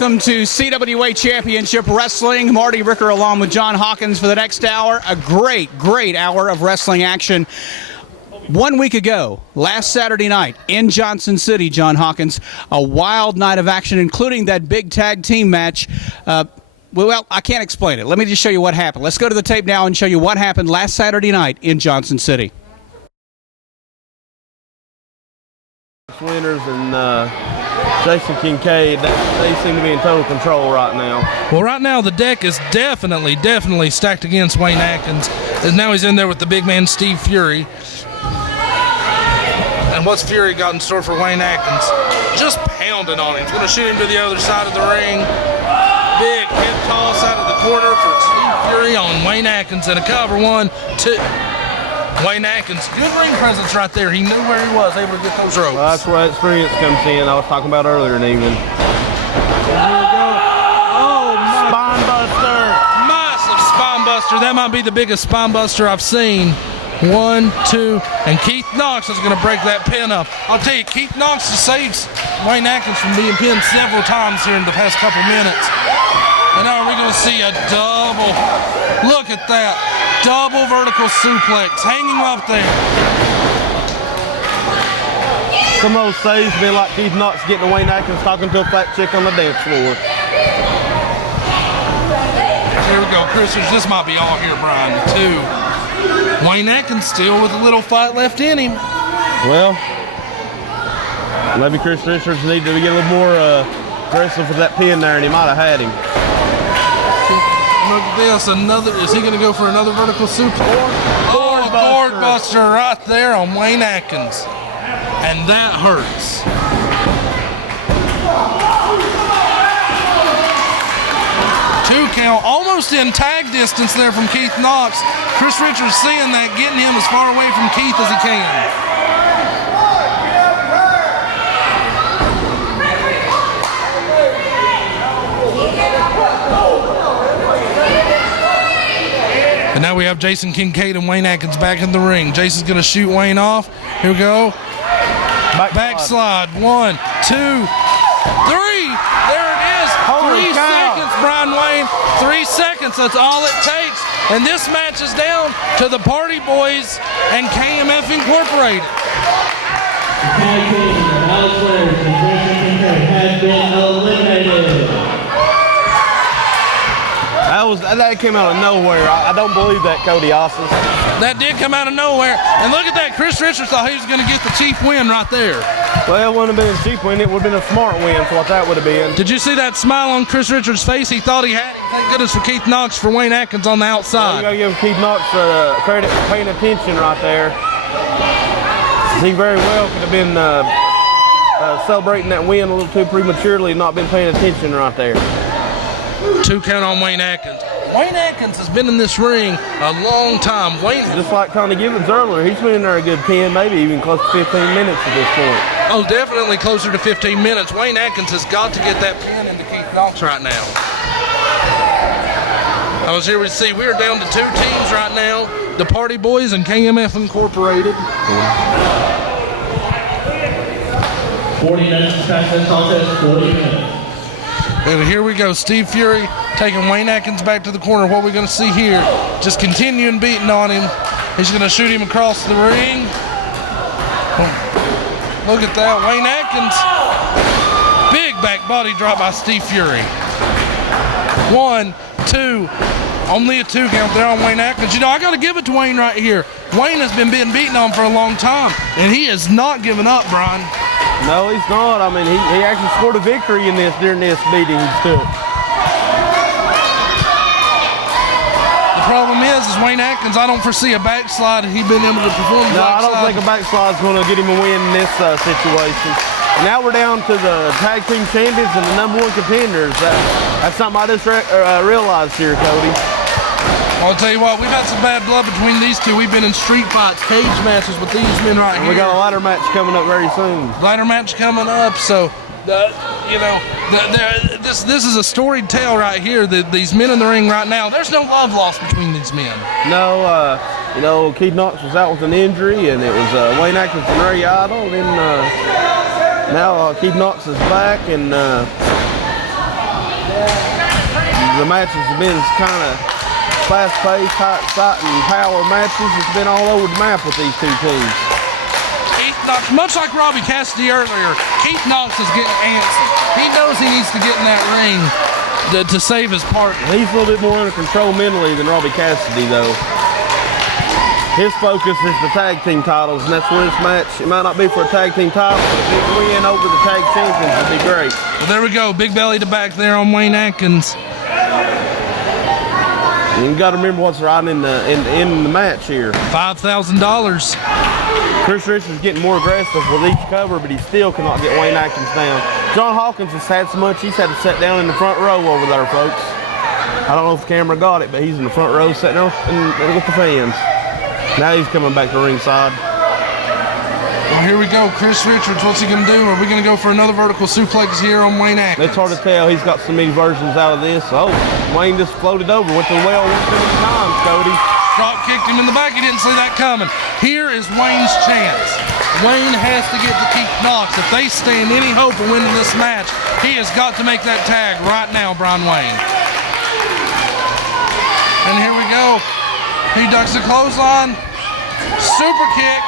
welcome to CWA Championship Wrestling. Marty Ricker along with John Hawkins for the next hour. A great hour of wrestling action. 1 week ago, last Saturday night in Johnson City, John Hawkins, a wild night of action, including that big tag team match. Well, I can't explain it. Let me just show you what happened. Let's go to the tape now and show you what happened last Saturday night in Johnson City. Winters and Jason Kincaid, they seem to be in total control right now. Well, right now the deck is definitely stacked against Wayne Atkins. And now he's in there with the big man Steve Fury. And what's Fury got in store for Wayne Atkins? Just pounding on him. He's going to shoot him to the other side of the ring. Big hip toss out of the corner for Steve Fury on Wayne Atkins and a cover. 1, 2. Wayne Atkins, good ring presence right there. He knew where he was, able to get those ropes. Well, that's where that experience comes in. I was talking about earlier in the evening. Here we go. Oh, spine buster. Massive spine buster. That might be the biggest spine buster I've seen. 1, 2, and Keith Knox is going to break that pin up. I'll tell you, Keith Knox has saved Wayne Atkins from being pinned several times here in the past couple minutes. And now we're going to see a double. Look at that. Double vertical suplex. Hanging up there. Some of those saves been like Keith Knox getting Wayne Atkins talking to a fat chick on the dance floor. Here we go, Chris. This might be all here, Brian, too. Wayne Atkins still with a little fight left in him. Well, maybe Chris Richards needed to get a little more aggressive with that pin there, and he might have had him. Look at this, is he going to go for another vertical suplex? Oh, a board buster right there on Wayne Atkins. And that hurts. 2 count, almost in tag distance there from Keith Knox. Chris Richards seeing that, getting him as far away from Keith as he can. And now we have Jason Kincaid and Wayne Atkins back in the ring. Jason's going to shoot Wayne off. Here we go. Backslide. 1, 2, 3. There it is. Holy 3 seconds, Brian Wayne. 3 seconds. That's all it takes. And this match is down to the Party Boys and KMF Incorporated. Tag team, Alex Winters and Jason Kincaid has been eliminated. That came out of nowhere. I don't believe that, Cody Ossis. That did come out of nowhere. And look at that. Chris Richards thought he was going to get the cheap win right there. Well, it wouldn't have been a cheap win. It would have been a smart win for what that would have been. Did you see that smile on Chris Richards' face? He thought he had it. Thank goodness for Keith Knox for Wayne Atkins on the outside. Well, you got to give Keith Knox credit for paying attention right there. He very well could have been celebrating that win a little too prematurely and not been paying attention right there. 2 count on Wayne Atkins. Wayne Atkins has been in this ring a long time. Just like Connie Gibbons earlier, he's been in there a good 10, maybe even close to 15 minutes at this point. Oh, definitely closer to 15 minutes. Wayne Atkins has got to get that pin into Keith Knox right now. I was here to see we are down to 2 teams right now, the Party Boys and KMF Incorporated. 40 minutes, fastest contest, 40 minutes. And here we go, Steve Fury taking Wayne Atkins back to the corner. What we're going to see here, just continuing beating on him. He's going to shoot him across the ring. Look at that, Wayne Atkins. Big back body drop by Steve Fury. 1, 2, only a 2 count there on Wayne Atkins. You know, I got to give it to Wayne right here. Wayne has been being beaten on for a long time, and he has not given up, Brian. No, he's not. I mean, he actually scored a victory in this during this beating he took. The problem is Wayne Atkins, I don't foresee a backslide and he's been able to perform. No, I don't think a backslide's going to get him a win in this situation. And now we're down to the tag team champions and the #1 contenders. That's something I just realized here, Cody. I'll tell you what, we've had some bad blood between these two. We've been in street fights, cage matches with these men right here. We got a ladder match coming up very soon. Ladder match coming up, so this is a storied tale right here. These men in the ring right now, there's no love lost between these men. No, Keith Knox was out with an injury, and it was Wayne Atkins and Ray Idle. Then now Keith Knox is back, and the matches have been kind of fast-paced, hot, exciting power matches. It's been all over the map with these two teams. Keith Knox, much like Robbie Cassidy earlier, Keith Knox is getting antsy. He knows he needs to get in that ring to save his partner. He's a little bit more under control mentally than Robbie Cassidy, though. His focus is the tag team titles, and that's where this match, it might not be for a tag team title, but a big win over the tag champions would be great. Well, there we go, big belly to back there on Wayne Atkins. And you got to remember what's riding in the match here. $5,000. Chris Richards is getting more aggressive with each cover, but he still cannot get Wayne Atkins down. John Hawkins has had so much, he's had to sit down in the front row over there, folks. I don't know if the camera got it, but he's in the front row sitting there with the fans. Now he's coming back to ringside. Well, here we go. Chris Richards, what's he going to do? Are we going to go for another vertical suplex here on Wayne Atkins? It's hard to tell. He's got so many versions out of this. Oh, Wayne just floated over. Went to the well one too many times, Cody. Drop kicked him in the back. He didn't see that coming. Here is Wayne's chance. Wayne has to get to Keith Knox. If they stand any hope of winning this match, he has got to make that tag right now, Brian Wayne. And here we go. He ducks the clothesline. Super kick.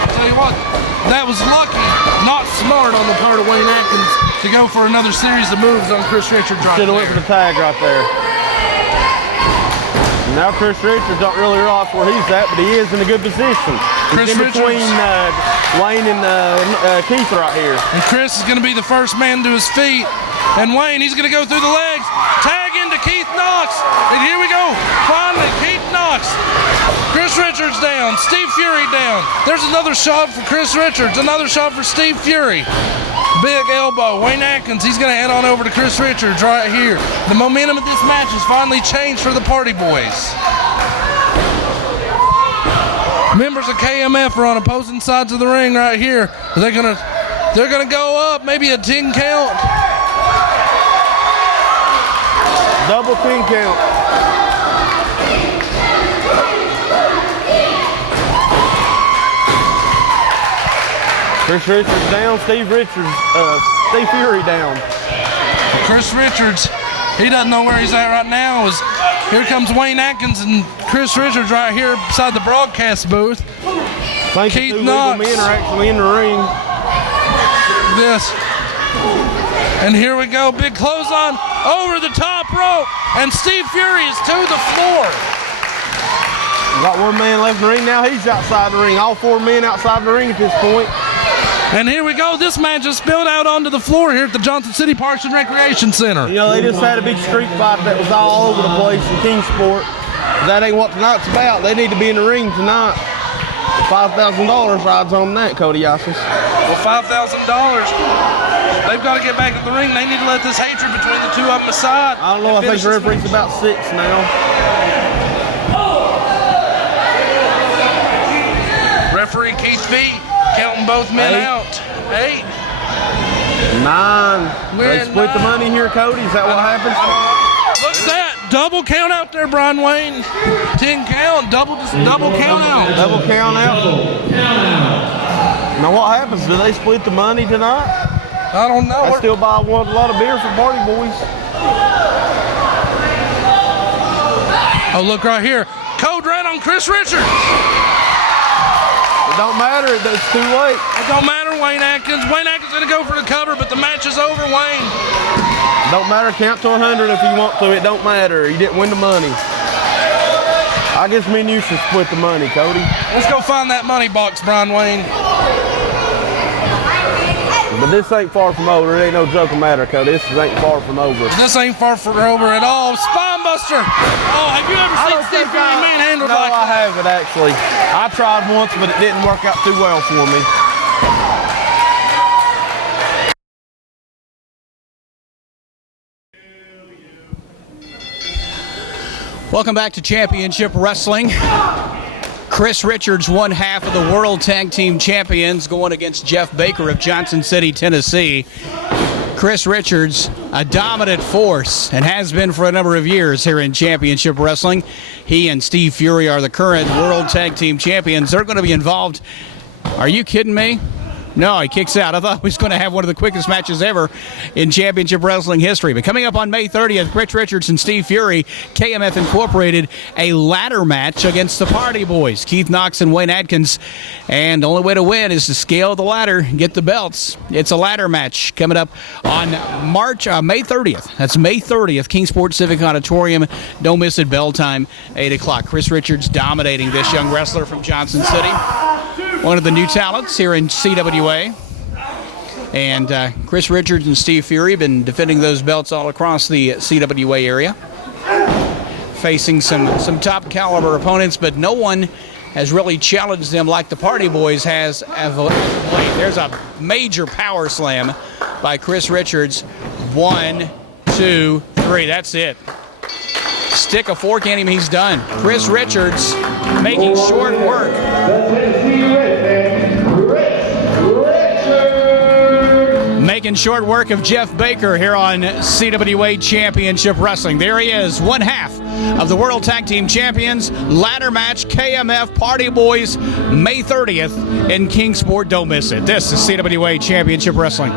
I'll tell you what, that was lucky, not smart on the part of Wayne Atkins to go for another series of moves on Chris Richards right Should have went for there. the tag right there. Now Chris Richards don't really realize where he's at, but he is in a good position. Chris He's in between Richards. Wayne and Keith right here. And Chris is going to be the first man to his feet. And Wayne, he's going to go through the legs. Tag into Keith Knox. And here we go. Finally, Keith Knox. Chris Richards down. Steve Fury down. There's another shot for Chris Richards. Another shot for Steve Fury. Big elbow. Wayne Atkins, he's going to head on over to Chris Richards right here. The momentum of this match has finally changed for the Party Boys. Members of KMF are on opposing sides of the ring right here. They're gonna go up, maybe a 10 count. Double 10 count. Chris Richards down, Steve Fury down. Chris Richards, he doesn't know where he's at right now. Here comes Wayne Atkins and Chris Richards right here beside the broadcast booth. Thank Keith you, two Knox. legal men are actually in the ring. This. And here we go, big clothesline over the top rope, and Steve Fury is to the floor. Got one man left in the ring now. He's outside the ring. All four men outside the ring at this point. And here we go. This match is spilled out onto the floor here at the Johnson City Parks and Recreation Center. You know, they just had a big street fight that was all over the place in Kingsport. That ain't what tonight's about. They need to be in the ring tonight. $5,000 rides on that, Cody Yasis. Well, $5,000. They've got to get back in the ring. They need to let this hatred between the two of them aside. I don't know. I think the referee's about 6 now. Referee Keith V counting both men 8. out. 8. 9. We're They at split the 9. money here, Cody. Is that what happens? Look at that. Double count out there, Brian Wayne. 10 count. Double count out. Double count out. Now what happens? Do they split the money tonight? I don't know. I still buy a lot of beer for Party Boys. Oh, look right here. Code red on Chris Richards. It don't matter. It's too late. It don't matter, Wayne Atkins. Wayne Atkins going to go for the cover, but the match is over, Wayne. Don't matter. Count to 100 if you want to. It don't matter. You didn't win the money. I guess me and you should split the money, Cody. Let's go find that money box, Brian Wayne. But this ain't far from over. It ain't no joking matter, Cody. This ain't far from over. This ain't far from over at all. Spinebuster. Oh, have you ever seen Steve Fury manhandled No, like I that? haven't actually. I tried once, but it didn't work out too well for me. Welcome back to Championship Wrestling. Chris Richards, one half of the World Tag Team Champions, going against Jeff Baker of Johnson City, Tennessee. Chris Richards, a dominant force, and has been for a number of years here in Championship Wrestling. He and Steve Fury are the current World Tag Team Champions. They're going to be involved. Are you kidding me? No, he kicks out. I thought he was going to have one of the quickest matches ever in championship wrestling history. But coming up on May 30th, Rich Richards and Steve Fury, KMF Incorporated, a ladder match against the Party Boys, Keith Knox and Wayne Atkins. And the only way to win is to scale the ladder, get the belts. It's a ladder match coming up on May 30th. That's May 30th, Kingsport Civic Auditorium. Don't miss it, bell time, 8 o'clock. Chris Richards dominating this young wrestler from Johnson City. One of the new talents here in CWA. And Chris Richards and Steve Fury have been defending those belts all across the CWA area, facing some top caliber opponents, but no one has really challenged them like the Party Boys has of late. There's a major power slam by Chris Richards. 1, 2, 3. That's it. Stick a fork in him, he's done. Chris Richards making short work. Making short work of Jeff Baker here on CWA Championship Wrestling. There he is, one half of the World Tag Team Champions. Ladder match, KMF Party Boys, May 30th in Kingsport. Don't miss it. This is CWA Championship Wrestling.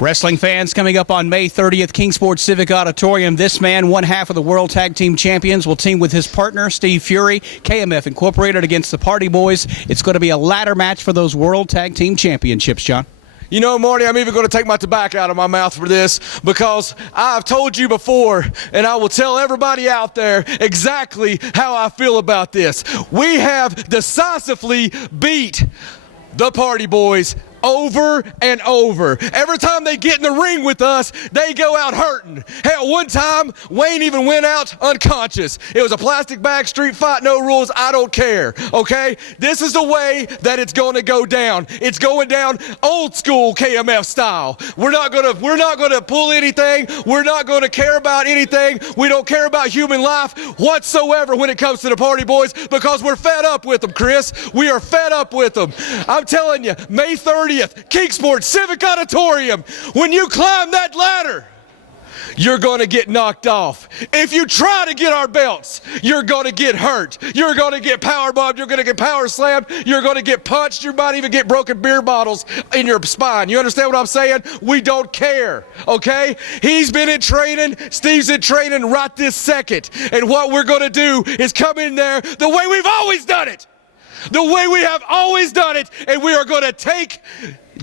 Wrestling fans, coming up on May 30th, Kingsport Civic Auditorium. This man, one half of the World Tag Team Champions, will team with his partner, Steve Fury, KMF Incorporated, against the Party Boys. It's going to be a ladder match for those World Tag Team Championships, John. You know, Marty, I'm even going to take my tobacco out of my mouth for this, because I've told you before, and I will tell everybody out there exactly how I feel about this. We have decisively beat the Party Boys over and over. Every time they get in the ring with us, they go out hurting. Hell, one time, Wayne even went out unconscious. It was a plastic bag street fight, no rules, I don't care, okay? This is the way that it's going to go down. It's going down old school KMF style. We're not gonna pull anything. We're not going to care about anything. We don't care about human life whatsoever when it comes to the Party Boys because we're fed up with them, Chris. We are fed up with them. I'm telling you, May 30th, Kingsport Civic Auditorium, when you climb that ladder, you're going to get knocked off. If you try to get our belts, you're going to get hurt. You're going to get power bombed. You're going to get power slammed. You're going to get punched. You might even get broken beer bottles in your spine. You understand what I'm saying? We don't care, okay? He's been in training. Steve's in training right this second. And what we're going to do is come in there the way we've always done it. The way we have always done it, and we are going to take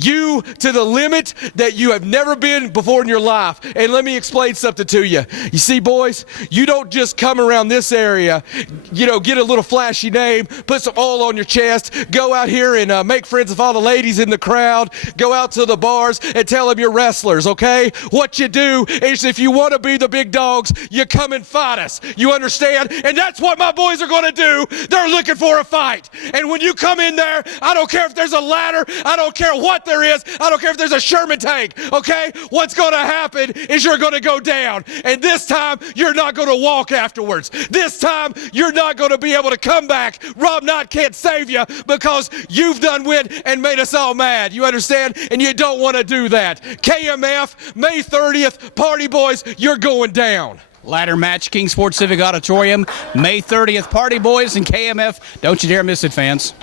you to the limit that you have never been before in your life. And let me explain something to you. You see, boys, you don't just come around this area, get a little flashy name, put some oil on your chest, go out here and make friends with all the ladies in the crowd, go out to the bars and tell them you're wrestlers, okay? What you do is if you want to be the big dogs, you come and fight us. You understand? And that's what my boys are going to do. They're looking for a fight. And when you come in there, I don't care if there's a ladder, I don't care what there is, I don't care if there's a Sherman tank, okay? What's going to happen is you're going to go down. And this time, you're not going to walk afterwards. This time, you're not going to be able to come back. Rob Knott can't save you because you've done went and made us all mad. You understand? And you don't want to do that. KMF, May 30th, Party Boys, you're going down. Ladder match, Kingsport Civic Auditorium, May 30th. Party Boys and KMF. Don't you dare miss it, fans.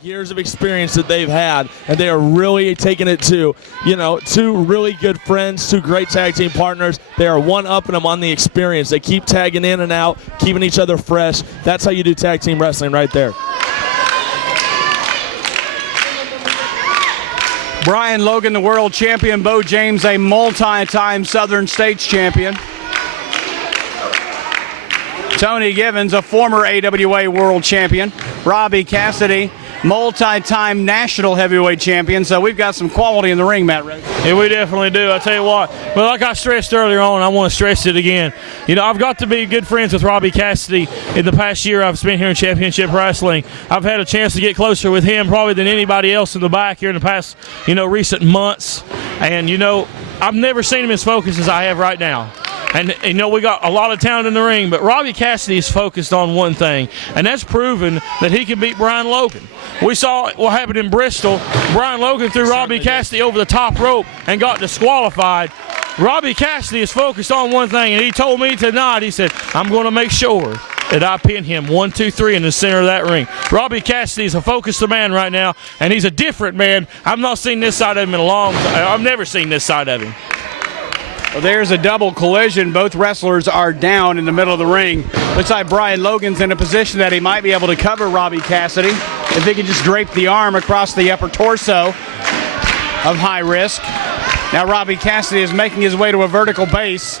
Years of experience that they've had, and they are really taking it to, two really good friends, two great tag team partners. They are one-upping them on the experience. They keep tagging in and out, keeping each other fresh. That's how you do tag team wrestling right there. Brian Logan, the world champion. Bo James, a multi-time Southern States champion. Tony Givens, a former AWA world champion. Robbie Cassidy, multi-time national heavyweight champion. So we've got some quality in the ring, Matt Rhodes. Yeah, we definitely do. I tell you what, well, like I stressed earlier on, I want to stress it again. I've got to be good friends with Robbie Cassidy in the past year I've spent here in Championship Wrestling. I've had a chance to get closer with him probably than anybody else in the back here in the past, recent months. And, I've never seen him as focused as I have right now. And, we got a lot of talent in the ring, but Robbie Cassidy is focused on one thing, and that's proven that he can beat Brian Logan. We saw what happened in Bristol. Brian Logan threw Robbie Cassidy over the top rope and got disqualified. Robbie Cassidy is focused on one thing, and he told me tonight, he said, I'm going to make sure that I pin him 1, 2, 3 in the center of that ring. Robbie Cassidy is a focused man right now, and he's a different man. I've not seen this side of him in a long time. I've never seen this side of him. Well, there's a double collision. Both wrestlers are down in the middle of the ring. Looks like Brian Logan's in a position that he might be able to cover Robbie Cassidy if he can just drape the arm across the upper torso of High Risk. Now Robbie Cassidy is making his way to a vertical base,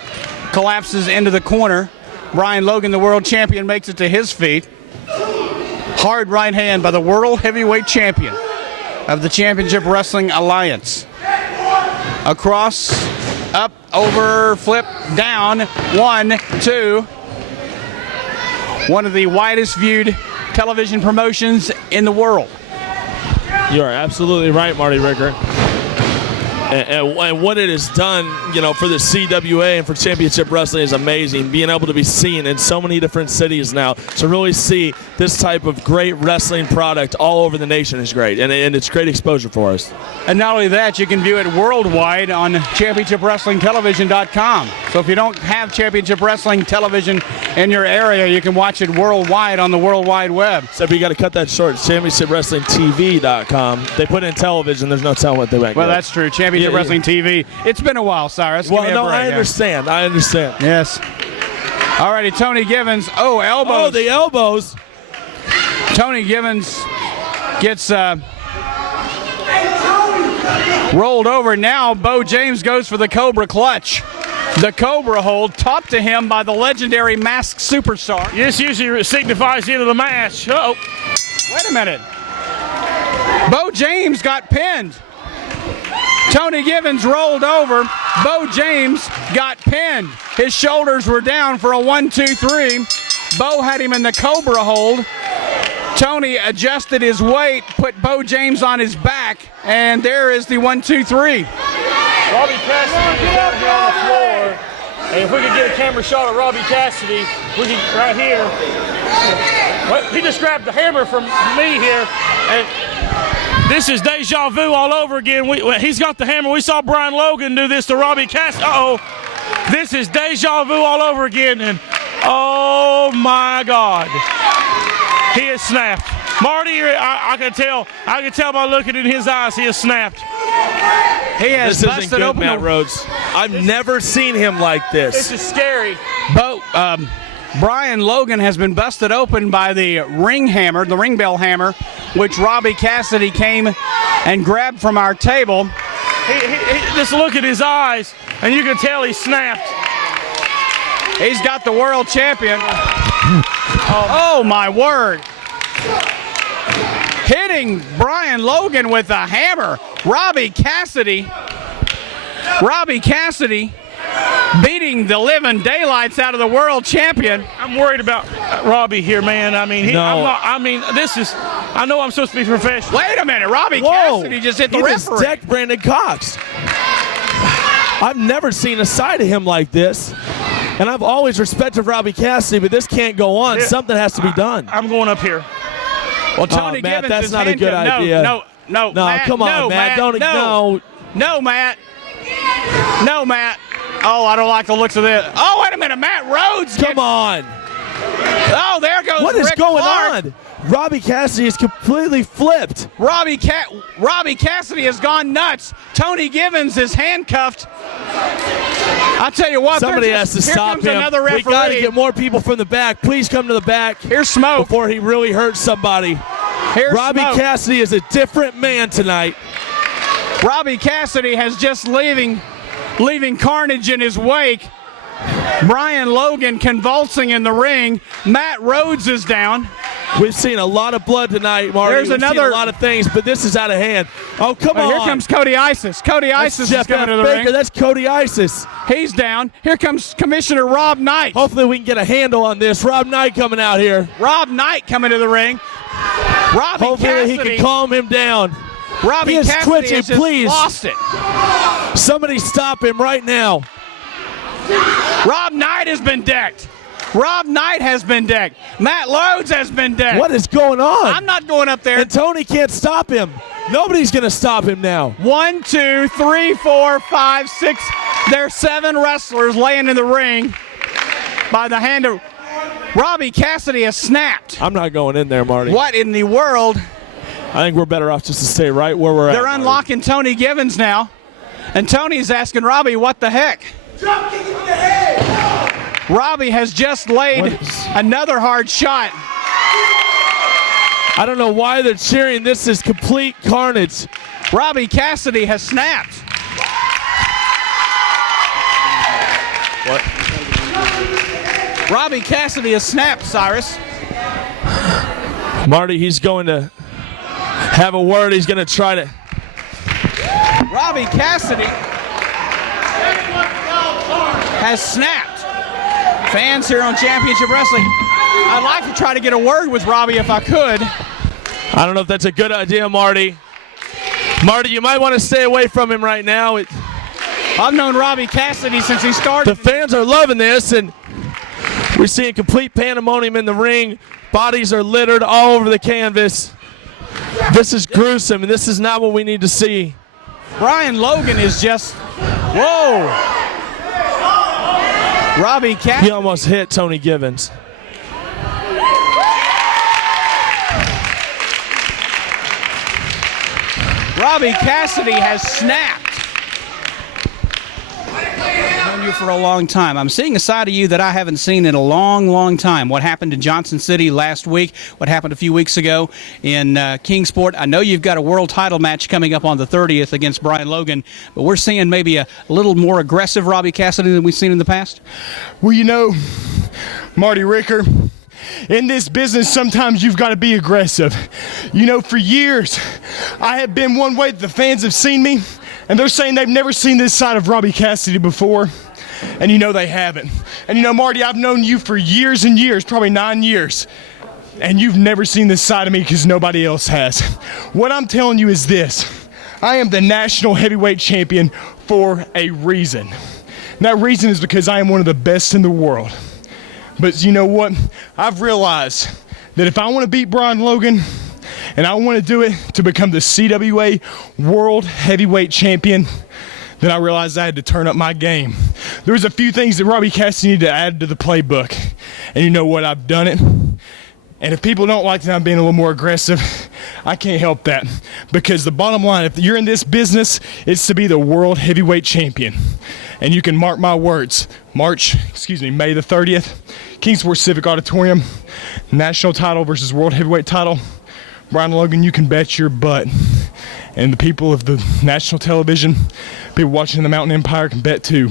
collapses into the corner. Brian Logan, the world champion, makes it to his feet. Hard right hand by the world heavyweight champion of the Championship Wrestling Alliance. Across, up, over, flip, down, 1, 2. One of the widest viewed television promotions in the world. You are absolutely right, Marty Ricker. And what it has done, for the CWA and for Championship Wrestling is amazing. Being able to be seen in so many different cities now, to really see this type of great wrestling product all over the nation is great, and it's great exposure for us. And not only that, you can view it worldwide on ChampionshipWrestlingTelevision.com. So if you don't have Championship Wrestling Television in your area, you can watch it worldwide on the World Wide Web. Except you got to cut that short. It's ChampionshipWrestlingTV.com. They put in television. There's no telling what they went. Well, that's true. Championship Wrestling TV. It's been a while, Cyrus. Well, no, I understand. I understand. Yes. All righty, Tony Givens. Oh, elbows. Oh, the elbows. Tony Givens gets rolled over. Now Bo James goes for the Cobra Clutch. The Cobra hold taught to him by the legendary Masked Superstar. This usually signifies the end of the match. Uh-oh. Wait a minute. Bo James got pinned. Tony Givens rolled over. Bo James got pinned. His shoulders were down for a 1-2-3. Bo had him in the Cobra hold. Tony adjusted his weight, put Bo James on his back, and there is the 1-2-3. Robbie Cassidy is down here on the floor. And if we could get a camera shot of Robbie Cassidy, we can right here. Well, he just grabbed the hammer from me here, and this is deja vu all over again. He's got the hammer. We saw Brian Logan do this to Robbie Cassidy. Uh-oh. This is deja vu all over again, and oh my God. He has snapped. Marty, I can tell by looking in his eyes, he has snapped. He has this busted isn't good, open Matt Rhodes. I've never seen him like this. This is scary. Brian Logan has been busted open by the ring hammer, the ring bell hammer, which Robbie Cassidy came and grabbed from our table. He just look at his eyes, and you can tell he snapped. He's got the world champion. Oh my word. Hitting Brian Logan with a hammer. Robbie Cassidy beating the living daylights out of the world champion. I'm worried about Robbie here, man. I mean, I know I'm supposed to be professional. Wait a minute, Robbie Cassidy just hit the referee. He just decked Brandon Cox. I've never seen a side of him like this. And I've always respected Robbie Cassidy, but this can't go on. Something has to be done. I'm going up here. Well, Tony Matt, Givens that's is not a good idea. No, Matt, come on, no, Matt. No, Matt. No, Matt. Oh, I don't like the looks of this. Oh, wait a minute. Matt Rhodes. Come on. Oh, there goes What is Rick going Clark. on? Robbie Cassidy is completely flipped. Robbie Cassidy has gone nuts. Tony Givens is handcuffed. I'll tell you what. Somebody has to stop him. Another referee. We got to get more people from the back. Please come to the back. Here's smoke. Before he really hurts somebody. Here's Robbie smoke. Cassidy is a different man tonight. Robbie Cassidy has just leaving carnage in his wake. Brian Logan convulsing in the ring. Matt Rhodes is down. We've seen a lot of blood tonight, Marty. We've seen a lot of things, but this is out of hand. Oh, come on. Here comes Cody Isis. Cody Isis is coming to the Baker. ring. That's Cody Isis. He's down. Here comes Commissioner Rob Knight. Hopefully we can get a handle on this. Rob Knight coming out here. Rob Knight coming to the ring. Hopefully he can calm him down. Robbie he is Cassidy twitching, has just please. lost it. Somebody stop him right now. Rob Knight has been decked. Rob Knight has been decked. Matt Rhodes has been decked. What is going on? I'm not going up there. And Tony can't stop him. Nobody's going to stop him now. 1, 2, 3, 4, 5, 6. There's 7 wrestlers laying in the ring by the hand of Robbie Cassidy has snapped. I'm not going in there, Marty. What in the world? I think we're better off just to stay right where we're at. They're unlocking Tony Givens now. And Tony's asking Robbie, what the heck? Drop kick him in the head! Robbie has just laid another hard shot. I don't know why they're cheering. This is complete carnage. Robbie Cassidy has snapped. What? Robbie Cassidy has snapped, Cyrus. Marty, he's going to have a word. He's going to try to. Robbie Cassidy has snapped. Fans here on Championship Wrestling, I'd like to try to get a word with Robbie if I could. I don't know if that's a good idea, Marty. Marty, you might want to stay away from him right now. I've known Robbie Cassidy since he started. The fans are loving this, and we're seeing complete pandemonium in the ring. Bodies are littered all over the canvas. This is gruesome, and this is not what we need to see. Brian Logan is just, whoa. Robbie He Cassidy. almost hit Tony Givens. Robbie Cassidy has snapped. I've known you for a long time. I'm seeing a side of you that I haven't seen in a long, long time. What happened in Johnson City last week, what happened a few weeks ago in Kingsport. I know you've got a world title match coming up on the 30th against Brian Logan, but we're seeing maybe a little more aggressive Robbie Cassidy than we've seen in the past. Well, you know, Marty Ricker, in this business, sometimes you've got to be aggressive. You know, for years, I have been one way that the fans have seen me, and they're saying they've never seen this side of Robbie Cassidy before, and you know they haven't. And you know, Marty, I've known you for years and years, probably 9 years, and you've never seen this side of me because nobody else has. What I'm telling you is this: I am the national heavyweight champion for a reason. And that reason is because I am one of the best in the world. But you know what? I've realized that if I want to beat Brian Logan, and I want to do it to become the CWA World Heavyweight Champion, then I realized I had to turn up my game. There was a few things that Robbie Cassidy needed to add to the playbook. And you know what? I've done it. And if people don't like that I'm being a little more aggressive, I can't help that. Because the bottom line, if you're in this business, it's to be the World Heavyweight Champion. And you can mark my words. May the 30th, Kingsport Civic Auditorium, national title versus World Heavyweight title. Brian Logan, you can bet your butt. And the people of the national television, people watching the Mountain Empire can bet too.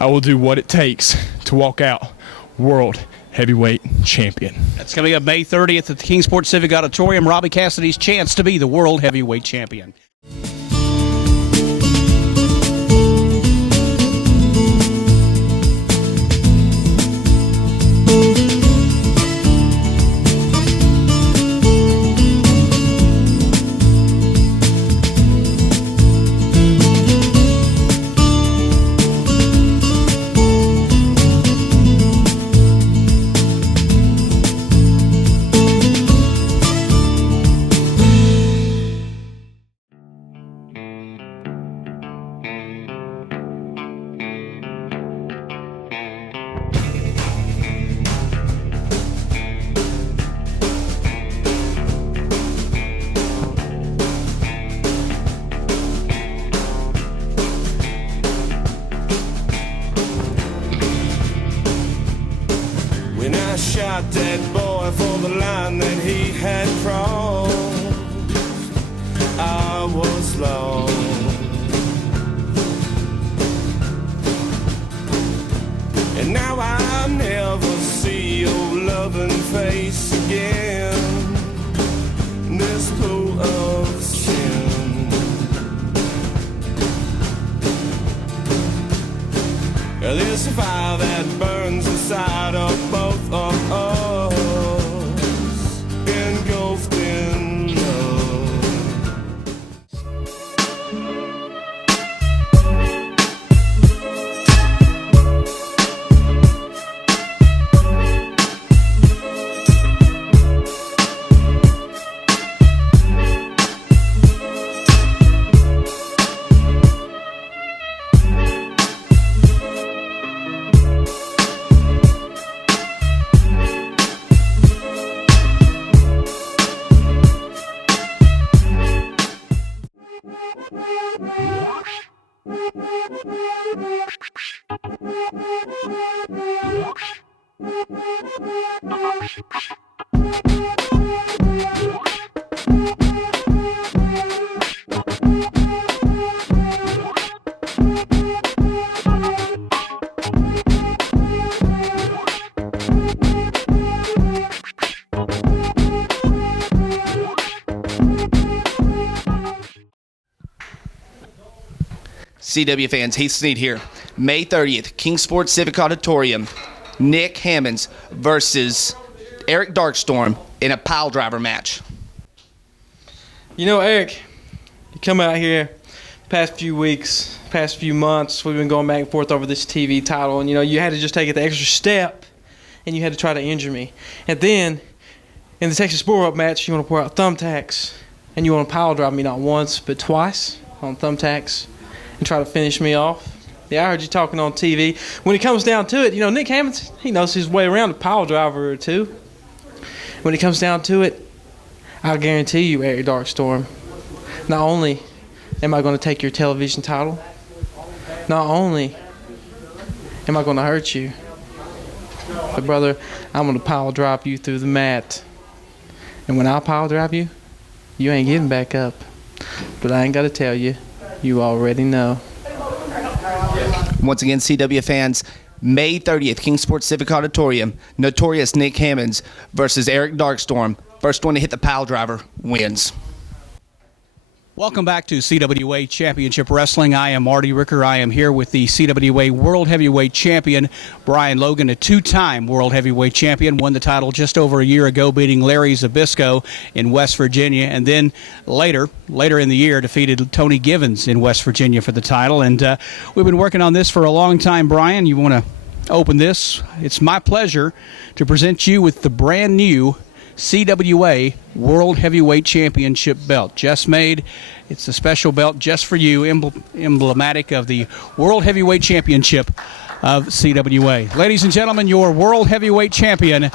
I will do what it takes to walk out World Heavyweight Champion. That's coming up May 30th at the Kingsport Civic Auditorium. Robbie Cassidy's chance to be the World Heavyweight Champion. When I shot that boy for the line that he had crossed, I was lost. And now I'll never see your loving face again. This pool of sin, this fire that burns inside of both of us, engulfed in love. CW fans, Heath Snead here. May 30th, Kingsport Civic Auditorium. Nick Hammonds versus Eric Darkstorm in a pile driver match. You know, Eric, you come out here past few weeks, past few months, we've been going back and forth over this TV title, and you had to just take it the extra step, and you had to try to injure me. And then in the Texas Bullrope match, you want to pour out thumbtacks, and you want to pile drive me not once but twice on thumbtacks and try to finish me off. Yeah, I heard you talking on TV. When it comes down to it, Nick Hammonds, he knows his way around a pile driver or two. When it comes down to it, I'll guarantee you, Eric Darkstorm, not only am I going to take your television title, not only am I going to hurt you, but brother, I'm going to pile drive you through the mat. And when I pile drive you, you ain't getting back up. But I ain't got to tell you, you already know. Once again, CW fans, May 30th, Kingsport Civic Auditorium, Notorious Nick Hammonds versus Eric Darkstorm. First one to hit the pile driver wins. Welcome back to CWA Championship Wrestling. I am Marty Ricker. I am here with the CWA World Heavyweight Champion, Brian Logan, a two-time World Heavyweight Champion, won the title just over a year ago, beating Larry Zbyszko in West Virginia, and then later in the year, defeated Tony Givens in West Virginia for the title. And we've been working on this for a long time. Brian, you want to open this? It's my pleasure to present you with the brand new CWA World Heavyweight Championship belt, just made. It's a special belt just for you, emblematic of the World Heavyweight Championship of CWA. Ladies and gentlemen, your World Heavyweight Champion,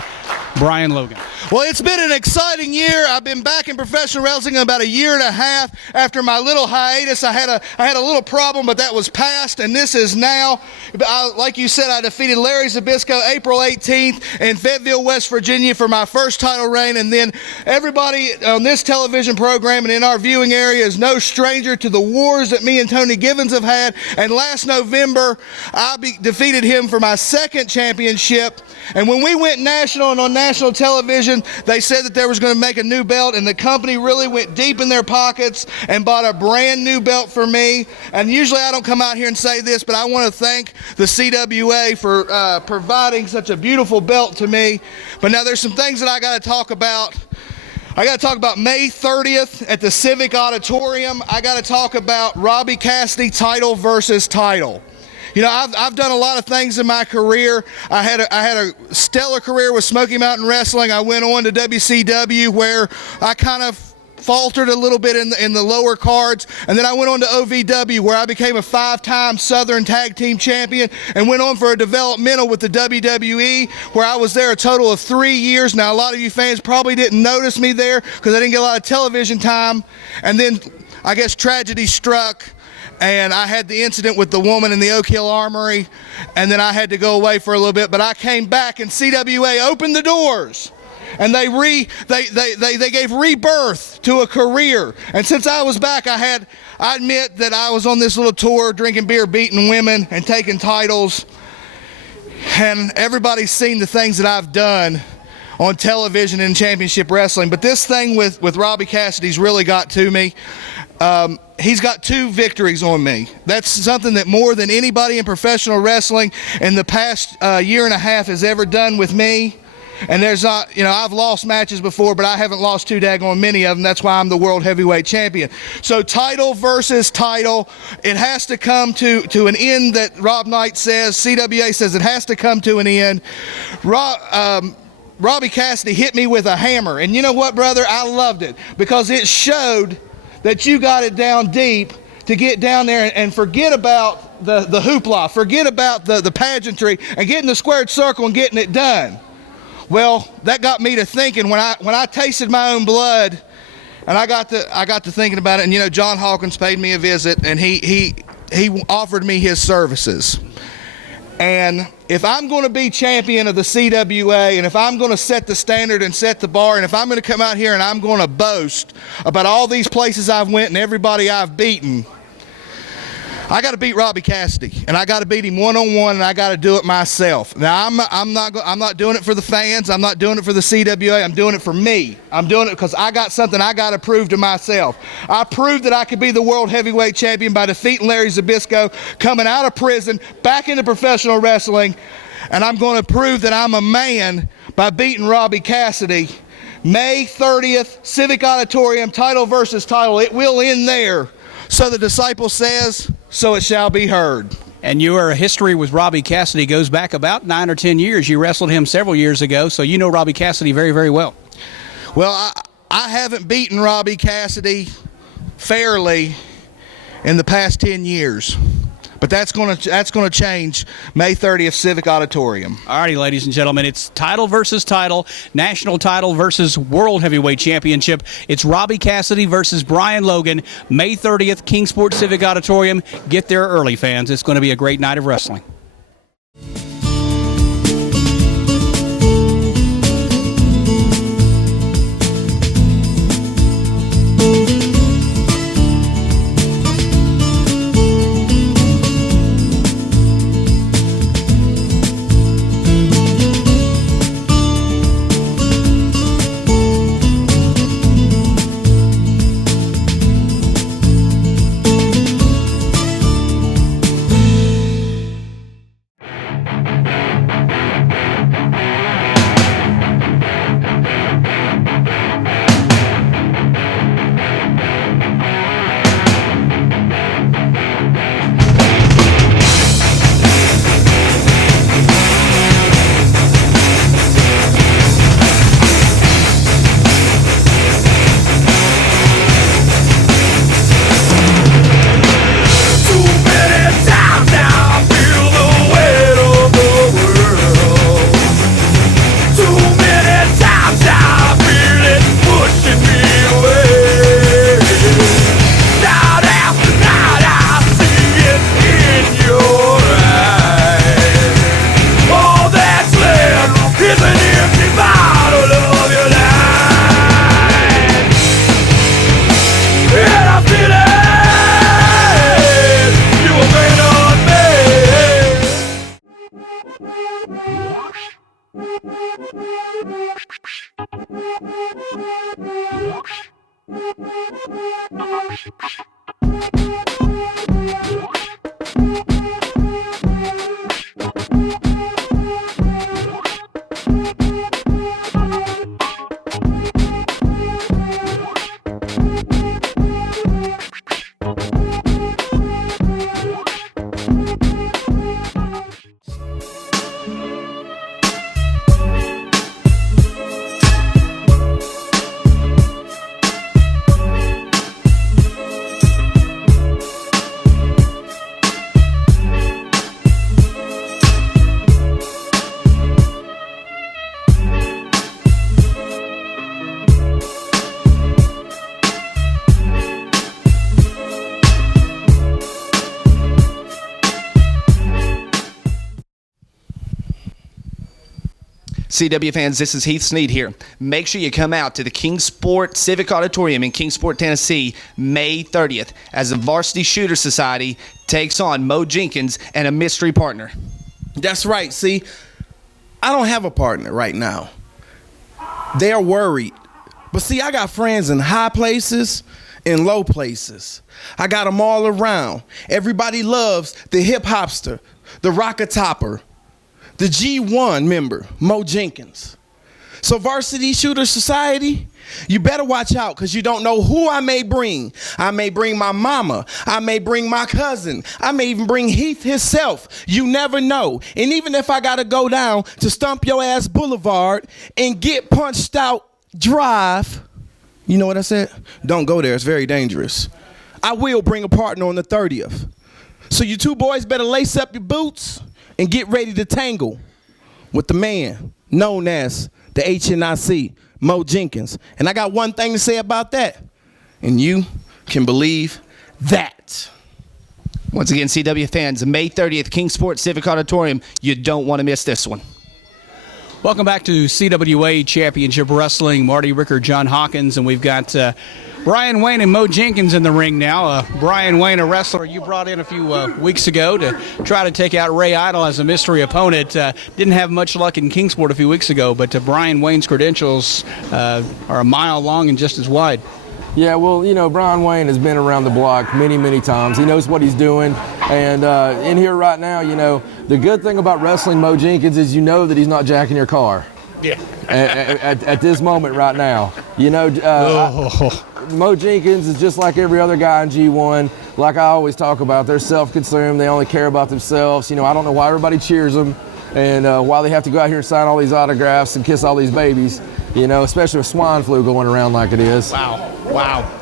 Brian Logan. Well, it's been an exciting year. I've been back in professional wrestling in about a year and a half. After my little hiatus, I had a little problem, but that was past, and this is now. Like you said, I defeated Larry Zbyszko April 18th in Fayetteville, West Virginia for my first title reign, and then everybody on this television program and in our viewing area is no stranger to the wars that me and Tony Givens have had, and last November, I defeated him for my second championship. And when we went national and on national television, they said that they was going to make a new belt, and the company really went deep in their pockets and bought a brand new belt for me. And usually I don't come out here and say this, but I want to thank the CWA for providing such a beautiful belt to me. But now there's some things that I got to talk about. I got to talk about May 30th at the Civic Auditorium. I got to talk about Robbie Cassidy title versus title. I've done a lot of things in my career. I had a stellar career with Smoky Mountain Wrestling. I went on to WCW, where I kind of faltered a little bit in the lower cards, and then I went on to OVW, where I became a 5-time Southern Tag Team Champion, and went on for a developmental with the WWE, where I was there a total of 3 years. Now, a lot of you fans probably didn't notice me there because I didn't get a lot of television time, and then I guess tragedy struck, and I had the incident with the woman in the Oak Hill Armory, and then I had to go away for a little bit, but I came back, and CWA opened the doors, and they gave rebirth to a career. And since I was back, I admit that I was on this little tour, drinking beer, beating women, and taking titles, and everybody's seen the things that I've done on television and championship wrestling. But this thing with Robbie Cassidy's really got to me. He's got 2 victories on me. That's something that more than anybody in professional wrestling in the past year and a half has ever done with me. And there's not, I've lost matches before, but I haven't lost too daggone many of them. That's why I'm the World Heavyweight Champion. So title versus title, it has to come to an end that Rob Knight says. CWA says it has to come to an end. Robbie Cassidy hit me with a hammer. And you know what, brother? I loved it because it showed that you got it down deep to get down there and forget about the hoopla, forget about the pageantry, and get in the squared circle and getting it done. Well, that got me to thinking when I tasted my own blood, and I got to thinking about it. And John Hawkins paid me a visit, and he offered me his services. And if I'm going to be champion of the CWA, and if I'm going to set the standard and set the bar, and if I'm going to come out here and I'm going to boast about all these places I've went and everybody I've beaten, I got to beat Robbie Cassidy, and I got to beat him one-on-one, and I got to do it myself. Now, I'm not doing it for the fans. I'm not doing it for the CWA. I'm doing it for me. I'm doing it because I got something I got to prove to myself. I proved that I could be the World Heavyweight Champion by defeating Larry Zbyszko, coming out of prison, back into professional wrestling, and I'm going to prove that I'm a man by beating Robbie Cassidy. May 30th, Civic Auditorium, title versus title. It will end there So the disciple says, so it shall be heard. And your history with Robbie Cassidy goes back about 9 or 10 years. You wrestled him several years ago, so you know Robbie Cassidy very, very well. Well, I haven't beaten Robbie Cassidy fairly in the past 10 years. But that's going to change May 30th, Civic Auditorium. All righty, ladies and gentlemen, it's title versus title, national title versus world heavyweight championship. It's Robbie Cassidy versus Brian Logan, May 30th, Kingsport Civic Auditorium. Get there early, fans. It's going to be a great night of wrestling. CW fans, this is Heath Sneed here. Make sure you come out to the Kingsport Civic Auditorium in Kingsport, Tennessee, May 30th, as the Varsity Shooter Society takes on Mo Jenkins and a mystery partner. That's right. See, I don't have a partner right now. They're worried. But see, I got friends in high places and low places. I got them all around. Everybody loves the hip-hopster, the rocker-topper, the G1 member, Mo Jenkins. So Varsity Shooter Society, you better watch out because you don't know who I may bring. I may bring my mama. I may bring my cousin. I may even bring Heath himself. You never know. And even if I got to go down to Stump Your Ass Boulevard and get punched out Drive, you know what I said? Don't go there. It's very dangerous. I will bring a partner on the 30th. So you two boys better lace up your boots and get ready to tangle with the man known as the HNIC, Mo Jenkins. And I got one thing to say about that, and you can believe that. Once again, CW fans, May 30th, Kingsport Civic Auditorium. You don't want to miss this one. Welcome back to CWA Championship Wrestling. Marty Ricker, John Hawkins, and we've got Brian Wayne and Mo Jenkins in the ring now. Brian Wayne, a wrestler you brought in a few weeks ago to try to take out Ray Idol as a mystery opponent. Didn't have much luck in Kingsport a few weeks ago, but Brian Wayne's credentials are a mile long and just as wide. Yeah, well, you know, Brian Wayne has been around the block many, many times. He knows what he's doing. And in here right now, you know, the good thing about wrestling Mo Jenkins is you know that he's not jacking your car. Yeah. At this moment right now. You know, Mo Jenkins is just like every other guy in G1. Like I always talk about, they're self-consumed. They only care about themselves. You know, I don't know why everybody cheers them and why they have to go out here and sign all these autographs and kiss all these babies, you know, especially with swine flu going around like it is. Wow.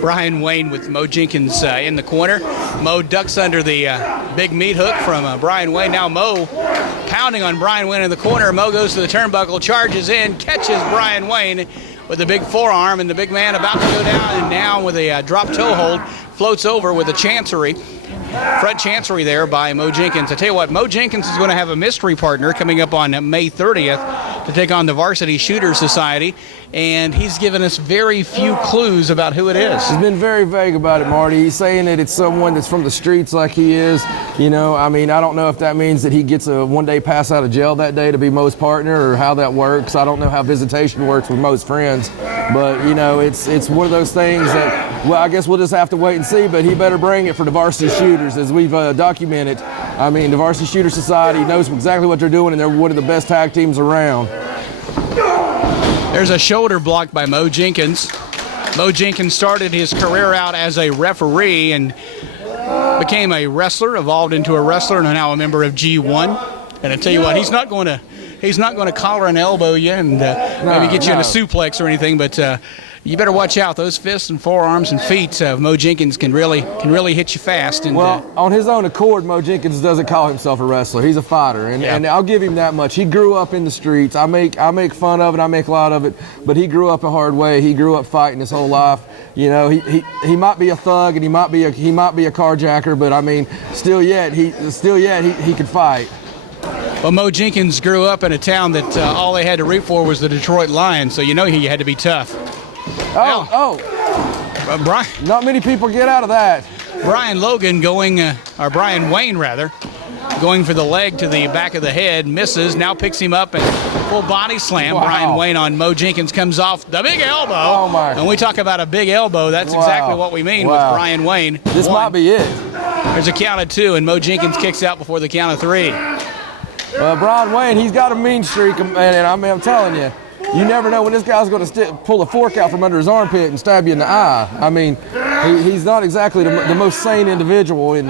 Brian Wayne with Mo Jenkins in the corner. Mo ducks under the big meat hook from Brian Wayne. Now Mo pounding on Brian Wayne in the corner. Mo goes to the turnbuckle, charges in, catches Brian Wayne with a big forearm, and the big man about to go down, and now with a drop toe hold, floats over with a chancery. Front chancery there by Mo Jenkins. I tell you what, Mo Jenkins is going to have a mystery partner coming up on May 30th to take on the Varsity Shooter Society, and he's given us very few clues about who it is. He's been very vague about it, Marty. He's saying that it's someone that's from the streets like he is. You know, I mean, I don't know if that means that he gets a one-day pass out of jail that day to be Mo's partner or how that works. I don't know how visitation works with Mo's friends, but, you know, it's one of those things that, well, I guess we'll just have to wait and see, but he better bring it for the Varsity Shooters, as we've documented. I mean, the Varsity Shooter Society knows exactly what they're doing, and they're one of the best tag teams around. There's a shoulder block by Mo Jenkins. Mo Jenkins started his career out as a referee and became a wrestler, evolved into a wrestler, and now a member of G1. And I tell you what, he's not going to collar and elbow you and maybe get you in a suplex or anything, but you better watch out. Those fists and forearms and feet of Mo Jenkins can really hit you fast. And well, on his own accord, Mo Jenkins doesn't call himself a wrestler. He's a fighter, and I'll give him that much. He grew up in the streets. I make fun of it. I make a lot of it, but he grew up a hard way. He grew up fighting his whole life. You know, he might be a thug and he might be a carjacker, but I mean, still yet he could fight. Well, Mo Jenkins grew up in a town that all they had to root for was the Detroit Lions, so you know he had to be tough. Brian. Not many people get out of that. Brian Logan or Brian Wayne rather, going for the leg to the back of the head, misses, now picks him up and full body slam. Wow. Brian Wayne on Mo Jenkins comes off the big elbow. Oh my. And we talk about a big elbow, that's exactly what we mean with Brian Wayne. This might be it. There's a count of 2, and Mo Jenkins kicks out before the count of 3. Brian Wayne, he's got a mean streak, and I'm telling you, you never know when this guy's going to pull a fork out from under his armpit and stab you in the eye. I mean, he's not exactly the most sane individual, and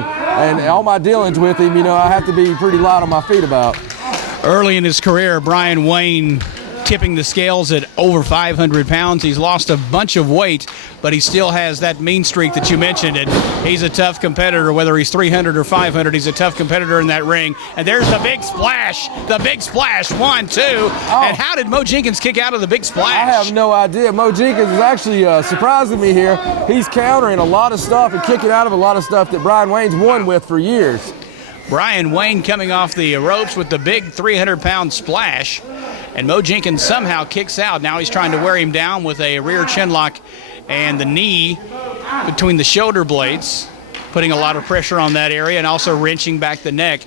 all my dealings with him, you know, I have to be pretty light on my feet about. Early in his career, Brian Wayne tipping the scales at over 500 pounds. He's lost a bunch of weight, but he still has that mean streak that you mentioned, and he's a tough competitor. Whether he's 300 or 500, he's a tough competitor in that ring. And there's the big splash. 1, 2. And how did Mo Jenkins kick out of the big splash? I have no idea. Mo Jenkins is actually surprising me here. He's countering a lot of stuff and kicking out of a lot of stuff that Brian Wayne's won with for years. Brian Wayne coming off the ropes with the big 300-pound splash, and Mo Jenkins somehow kicks out. Now he's trying to wear him down with a rear chinlock and the knee between the shoulder blades, putting a lot of pressure on that area and also wrenching back the neck.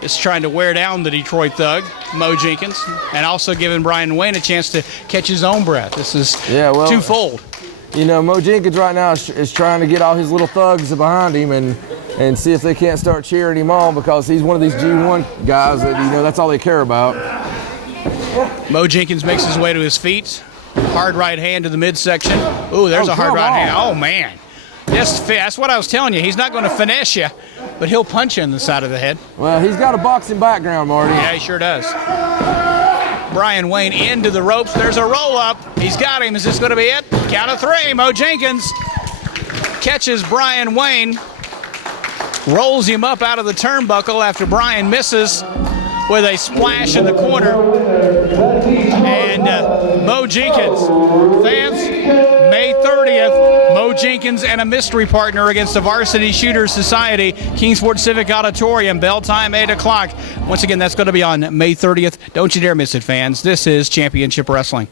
Just trying to wear down the Detroit Thug, Mo Jenkins, and also giving Brian Wayne a chance to catch his own breath. This is twofold. You know, Mo Jenkins right now is trying to get all his little thugs behind him and see if they can't start cheering him on, because he's one of these G1 guys that, you know, that's all they care about. Mo Jenkins makes his way to his feet. Hard right hand to the midsection. Ooh, there's a hard right hand. Oh, man. That's what I was telling you. He's not going to finesse you, but he'll punch you in the side of the head. Well, he's got a boxing background, Marty. Yeah, he sure does. Brian Wayne into the ropes. There's a roll-up. He's got him. Is this going to be it? Count of 3. Mo Jenkins catches Brian Wayne, rolls him up out of the turnbuckle after Brian misses with a splash in the corner. And Mo Jenkins, fans, May 30th, Mo Jenkins and a mystery partner against the Varsity Shooter Society, Kingsport Civic Auditorium, bell time 8 o'clock. Once again, that's going to be on May 30th. Don't you dare miss it, fans. This is Championship Wrestling.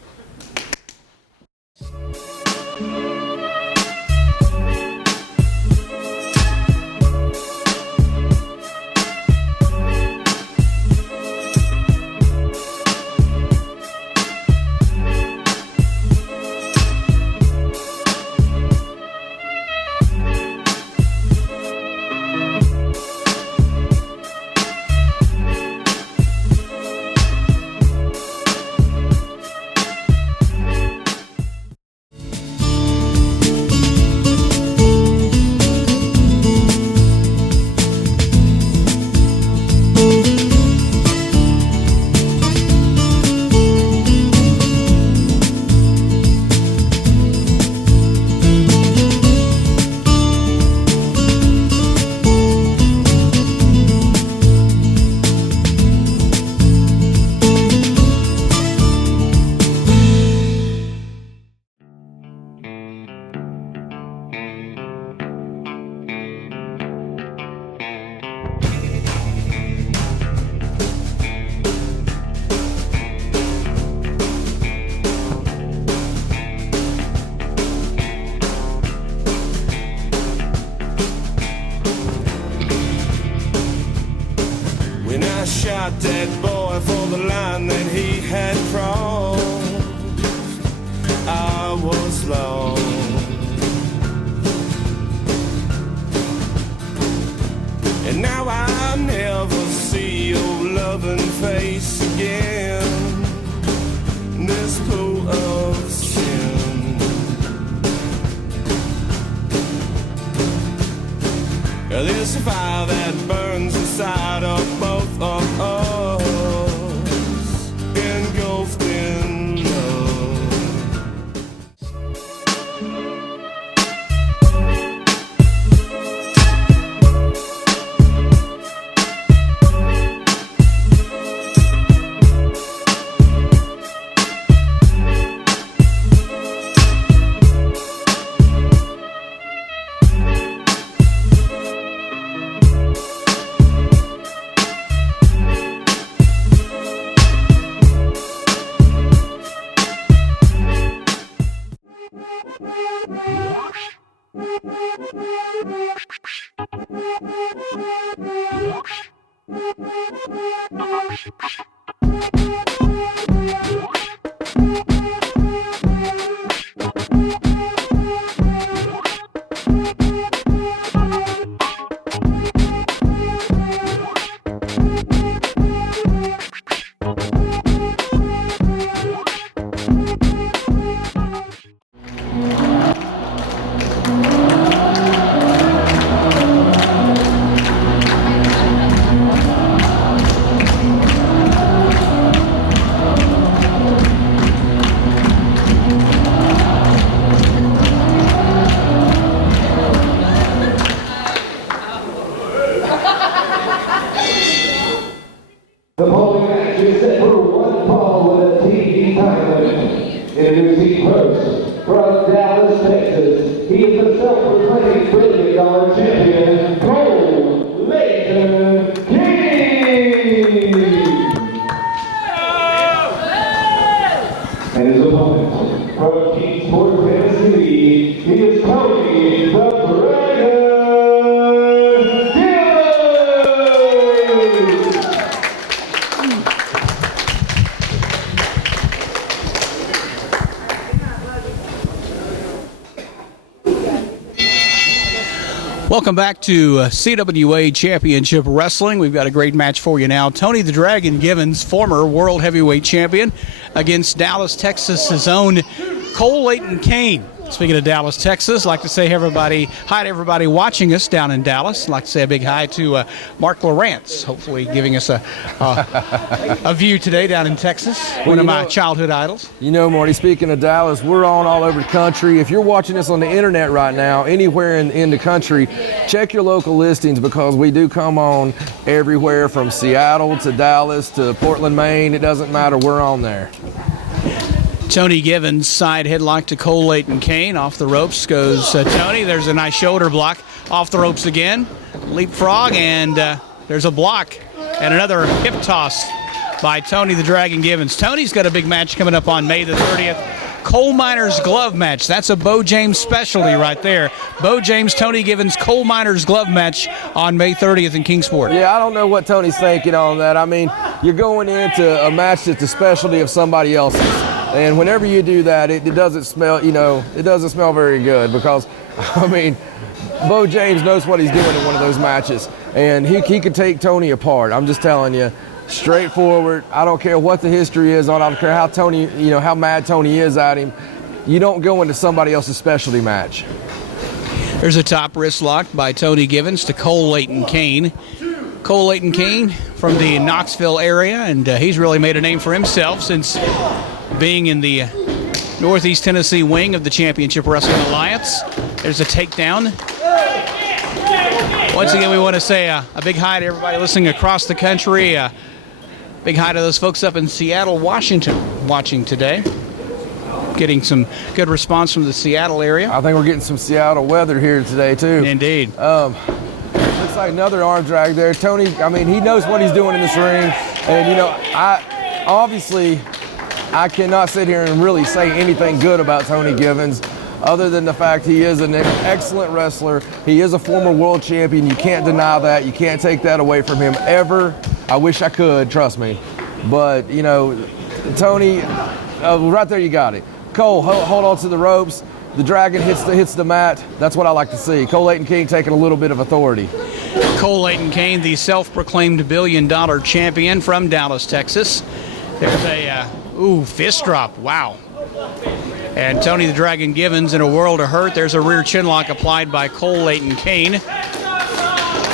There's a fire that burns inside of both of us, engulfed in love. The polling match is set for one fall with a TV time limit. Introducing first, from Dallas, Texas, he is the self-proclaimed $1 billion champion, Cole Leighton King! And his opponent, from Kingsport, Tennessee, he is Tony the Dragon! Welcome back to CWA Championship Wrestling. We've got a great match for you now. Tony the Dragon Givens, former World Heavyweight Champion, against Dallas, Texas's own Cole Leighton Kane. Speaking of Dallas, Texas, I'd like to say hi to everybody watching us down in Dallas. I'd like to say a big hi to Mark Lawrence, hopefully giving us a view today down in Texas, one of my childhood idols. You know, Marty, speaking of Dallas, we're on all over the country. If you're watching us on the internet right now, anywhere in the country, check your local listings because we do come on everywhere from Seattle to Dallas to Portland, Maine. It doesn't matter, we're on there. Tony Givens, side headlock to Cole Leighton Kane. Off the ropes goes Tony. There's a nice shoulder block. Off the ropes again. Leapfrog, and there's a block. And another hip toss by Tony the Dragon Givens. Tony's got a big match coming up on May the 30th. Coal Miners Glove match. That's a Bo James specialty right there. Bo James, Tony Givens, Coal Miners Glove match on May 30th in Kingsport. Yeah, I don't know what Tony's thinking on that. I mean, you're going into a match that's the specialty of somebody else's. And whenever you do that, it doesn't smell, it doesn't smell very good because, I mean, Bo James knows what he's doing in one of those matches. And he could take Tony apart. I'm just telling you, straightforward. I don't care what the history is on. I don't care how Tony, how mad Tony is at him. You don't go into somebody else's specialty match. There's a top wrist lock by Tony Givens to Cole Leighton Kane. Cole Leighton Kane from the Knoxville area, and he's really made a name for himself since being in the Northeast Tennessee wing of the Championship Wrestling Alliance. There's a takedown. Once again, we want to say a big hi to everybody listening across the country. Big hi to those folks up in Seattle, Washington, watching today. Getting some good response from the Seattle area. I think we're getting some Seattle weather here today, too. Indeed. Looks like another arm drag there. Tony, I mean, he knows what he's doing in this ring. And, I cannot sit here and really say anything good about Tony Givens other than the fact he is an excellent wrestler. He is a former world champion. You can't deny that. You can't take that away from him ever. I wish I could, trust me. But, Tony, right there you got it. Cole, hold on to the ropes. The Dragon hits the mat. That's what I like to see. Cole Leighton King taking a little bit of authority. Cole Leighton Kane, the self-proclaimed $1 billion champion from Dallas, Texas. There's a fist drop. Wow. And Tony the Dragon Givens in a world of hurt. There's a rear chin lock applied by Cole Leighton Kane.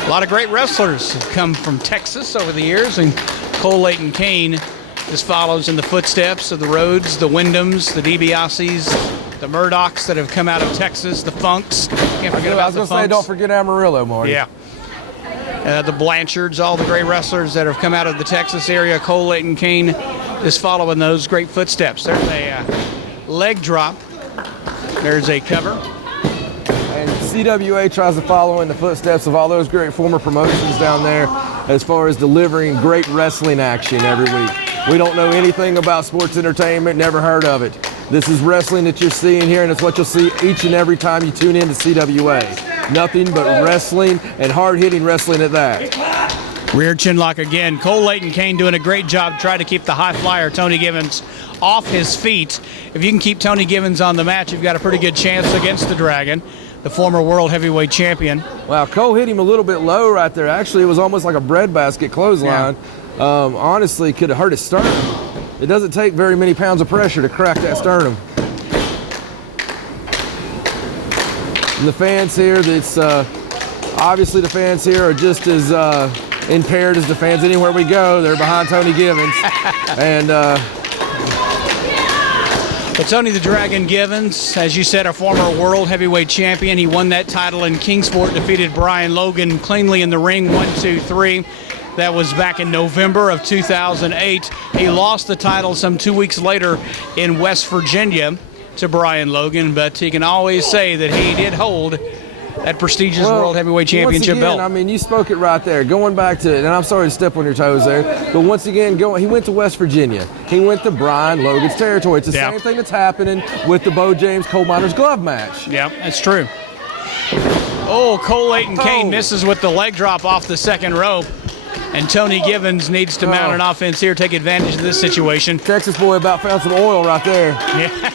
A lot of great wrestlers have come from Texas over the years, and Cole Leighton Kane just follows in the footsteps of the Rhodes, the Wyndhams, the DiBiases, the Murdochs that have come out of Texas, the Funks. Can't forget about the Funks. I was going to say, don't forget Amarillo, Marty. Yeah. The Blanchards, all the great wrestlers that have come out of the Texas area. Cole Leighton Kane is following those great footsteps. There's a leg drop. There's a cover. And CWA tries to follow in the footsteps of all those great former promotions down there as far as delivering great wrestling action every week. We don't know anything about sports entertainment, never heard of it. This is wrestling that you're seeing here, and it's what you'll see each and every time you tune in to CWA. Nothing but wrestling, and hard-hitting wrestling at that. Rear chin lock again. Cole Leighton Kane doing a great job trying to keep the high flyer, Tony Givens, off his feet. If you can keep Tony Givens on the mat, you've got a pretty good chance against the Dragon, the former world heavyweight champion. Wow, Cole hit him a little bit low right there. Actually, it was almost like a breadbasket clothesline. Yeah. Honestly, could have hurt his sternum. It doesn't take very many pounds of pressure to crack that sternum. And the fans here, obviously the fans here are just as impaired as the fans anywhere we go. They're behind Tony Givens. And but Tony the Dragon Givens, as you said, a former world heavyweight champion. He won that title in Kingsport, defeated Brian Logan cleanly in the ring, 1-2-3. That was back in November of 2008. He lost the title some 2 weeks later in West Virginia to Brian Logan, but he can always say that he did hold that prestigious World Heavyweight Championship belt. I mean, you spoke it right there. Going back to, and I'm sorry to step on your toes there, but once again, he went to West Virginia. He went to Brian Logan's territory. It's the same thing that's happening with the Bo James Coal Miners glove match. Yeah, that's true. Oh, Cole Leighton Kane misses with the leg drop off the second rope. And Tony Givens needs to mount an offense here, take advantage of this situation. Texas boy about found some oil right there. Yeah.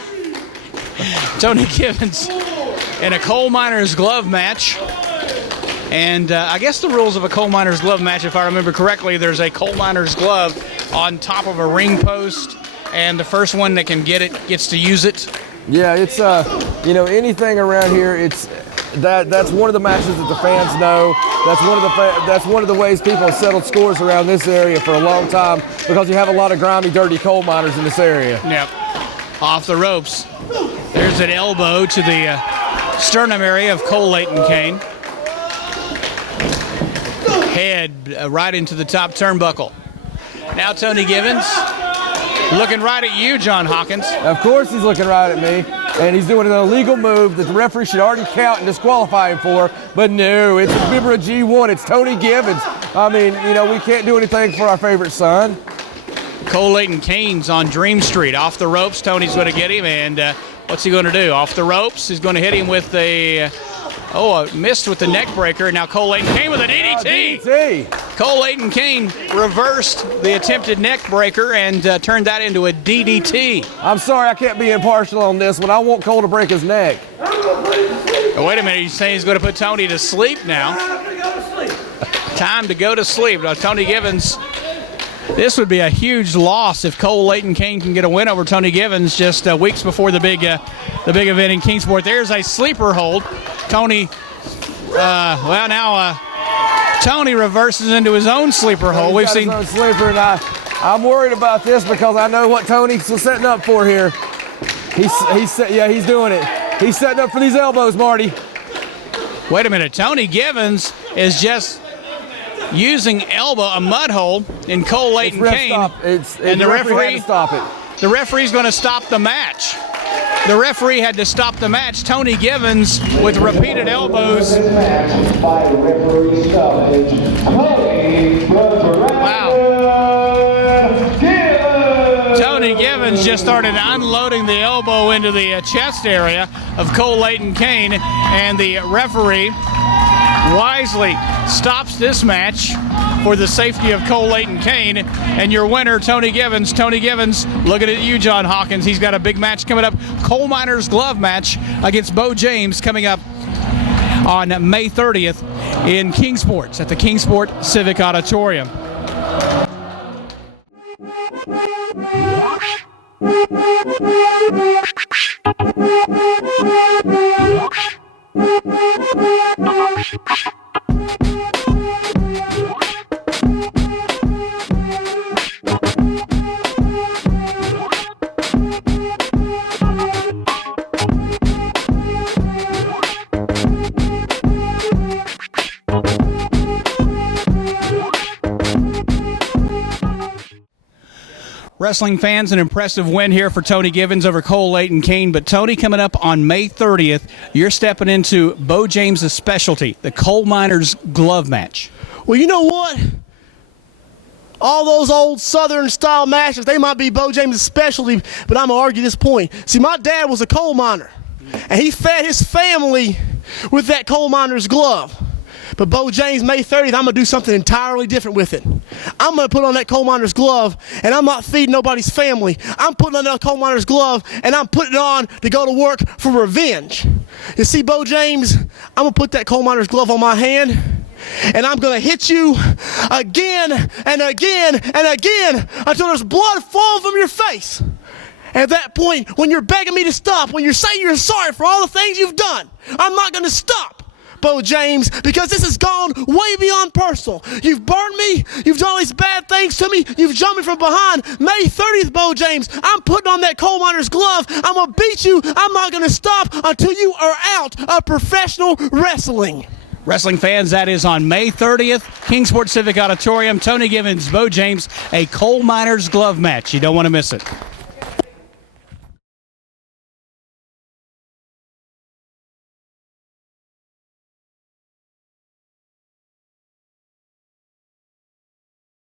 Tony Givens in a coal miner's glove match. And I guess the rules of a coal miner's glove match, if I remember correctly, there's a coal miner's glove on top of a ring post, and the first one that can get it gets to use it. Yeah, it's anything around here, it's that's one of the matches that the fans know. That's one of the ways people have settled scores around this area for a long time, because you have a lot of grimy, dirty coal miners in this area. Yep. Off the ropes. There's an elbow to the sternum area of Cole Leighton Kane. Head right into the top turnbuckle. Now Tony Givens looking right at you, John Hawkins. Of course he's looking right at me. And he's doing an illegal move that the referee should already count and disqualify him for. But no, it's a member of G1. It's Tony Givens. I mean, we can't do anything for our favorite son. Cole Leighton Kane's on Dream Street. Off the ropes, Tony's going to get him. And what's he going to do? Off the ropes, he's going to hit him with missed with the neck breaker. Now Cole Leighton Kane with a DDT. Cole Leighton Kane reversed the attempted neck breaker and turned that into a DDT. I'm sorry, I can't be impartial on this one. I want Cole to break his neck. Oh, wait a minute, he's saying he's going to put Tony to sleep now. Time to go to sleep. Now, Tony Givens, this would be a huge loss if Cole Leighton Kane can get a win over Tony Givens just weeks before the big event in Kingsport. There's a sleeper hold. Tony, Tony reverses into his own sleeper hold. We've seen his own sleeper, and I'm worried about this because I know what Tony's setting up for here. He's doing it. He's setting up for these elbows, Marty. Wait a minute, Tony Givens is just using a mud hole in Cole Leighton Kane, and the referee had to stop it. The referee's going to stop the match. The referee had to stop the match. Tony Givens with repeated elbows. Wow. Tony Givens just started unloading the elbow into the chest area of Cole Leighton Kane, and the referee wisely stops this match for the safety of Cole Leighton Kane, and your winner, Tony Givens. Tony Givens, looking at you, John Hawkins. He's got a big match coming up. Coal Miners glove match against Bo James coming up on May 30th in Kingsport at the Kingsport Civic Auditorium. Wrestling fans, an impressive win here for Tony Givens over Cole Leighton Kane. But Tony, coming up on May 30th, you're stepping into Bo James' specialty, the Coal Miners Glove match. Well, you know what? All those old Southern-style matches, they might be Bo James' specialty, but I'm going to argue this point. See, my dad was a coal miner, and he fed his family with that coal miner's glove. But Bo James, May 30th, I'm going to do something entirely different with it. I'm going to put on that coal miner's glove, and I'm not feeding nobody's family. I'm putting on that coal miner's glove, and I'm putting it on to go to work for revenge. You see, Bo James, I'm going to put that coal miner's glove on my hand, and I'm going to hit you again and again and again until there's blood flowing from your face. At that point, when you're begging me to stop, when you're saying you're sorry for all the things you've done, I'm not going to stop, Bo James, because this has gone way beyond personal. You've burned me. You've done all these bad things to me. You've jumped me from behind. May 30th, Bo James, I'm putting on that coal miner's glove. I'm going to beat you. I'm not going to stop until you are out of professional wrestling. Wrestling fans, that is on May 30th, Kingsport Civic Auditorium. Tony Givens, Bo James, a Coal Miners Glove match. You don't want to miss it.